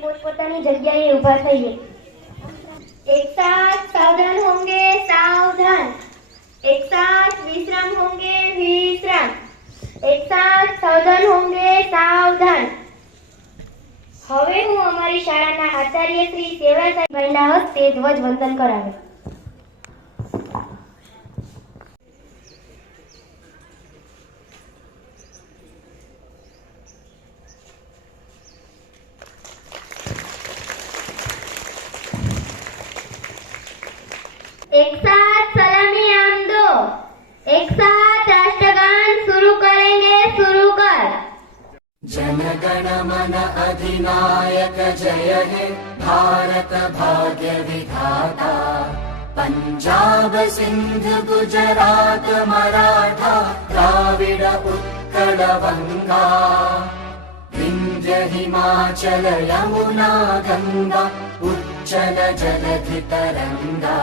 પોતપોતાની જગ્યાએ ઊભા થઈએ। एक साथ सावधान होंगे सावधान, एक साथ विश्राम होंगे विश्राम, एक साथ सावधान होंगे सावधान। હવે હું અમારી શાળાના આચાર્ય શ્રી સેવાસાઈભાઈના હસ્તે ધ્વજ વંદન કરાવે। एक साथ सलामी आमदो, एक साथ राष्ट्रगान शुरू करेंगे, शुरू कर। जन गण मन अधिनायक जय हे भारत भाग्य विधाता। पंजाब सिंध गुजरात मराठा द्राविड उत्कल बंगा, विंध्य हिमाचल यमुना गंगा उच्चल जलधि तरंगा।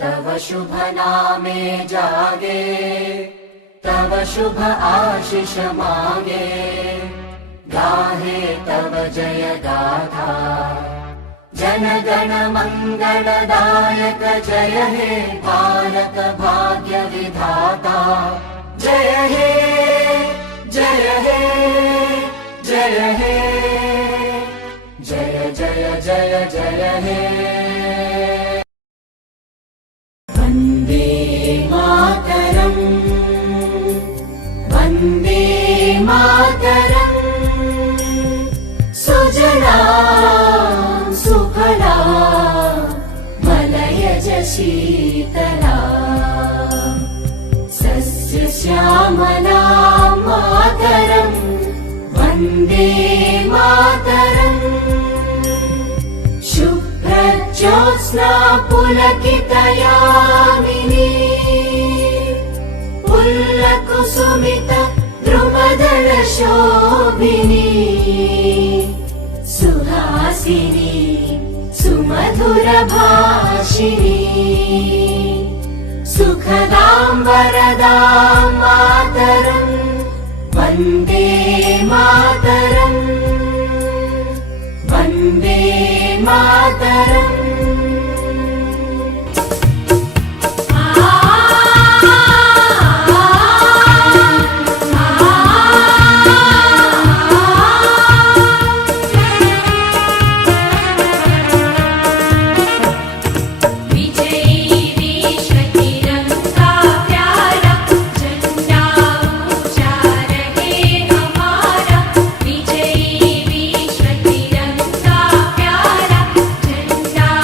तव शुभ नामे जागे, तव शुभ आशीष मांगे, गाहे तव जय गाथा। जन गण मंगलदायक जय हे भारत भाग्य विधाता। जय हे जय हे जय हे जय जय जय जय हे। वन्दे मातरम् वन्दे मातरम्। सुजला सुफला मलयज शीतला, सस्य श्यामला मातरम् वन्दे मातरम्। शुभ्रज्योत्स्ना पुलकितयामिनी, पुल्लकुसुमित द्रुमदल शोभिनी, सुहासिनी सुमधुर भाषिणी। सुखदां वरदां मातरम् वन्दे मातरम् वन्दे मातरम्। विजयी विश्व तिरंगा प्यारा झंडा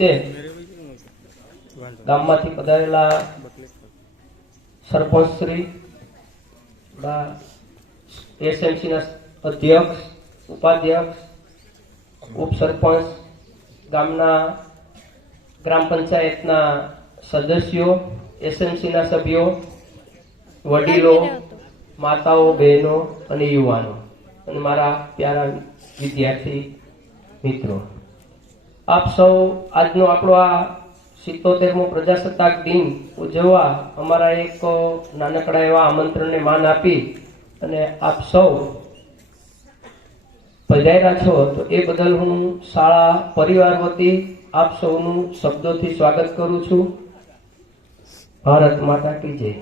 નિમિત્તે ગામમાંથી પધારેલા સરપંચ શ્રી, એસએમસી ના અધ્યક્ષ, ઉપાધ્યક્ષ, ઉપસરપંચ, ગામના ગ્રામ પંચાયતના સદસ્યો, એસએમસી ના સભ્યો, વડીલો, માતાઓ, બહેનો અને યુવાનો અને મારા પ્યારા વિદ્યાર્થી મિત્રો, આપ સૌ આજનો આપણો આ 77મો પ્રજાસત્તાક દિન ઉજવવા અમારા એક નાનકડા એવા આમંત્રણને માન આપી અને આપ સૌ પધાર્યા છો, તો એ બદલ હું શાળા પરિવાર વતી આપ સૌનું શબ્દોથી સ્વાગત કરું છું. ભારત માતા કી જય.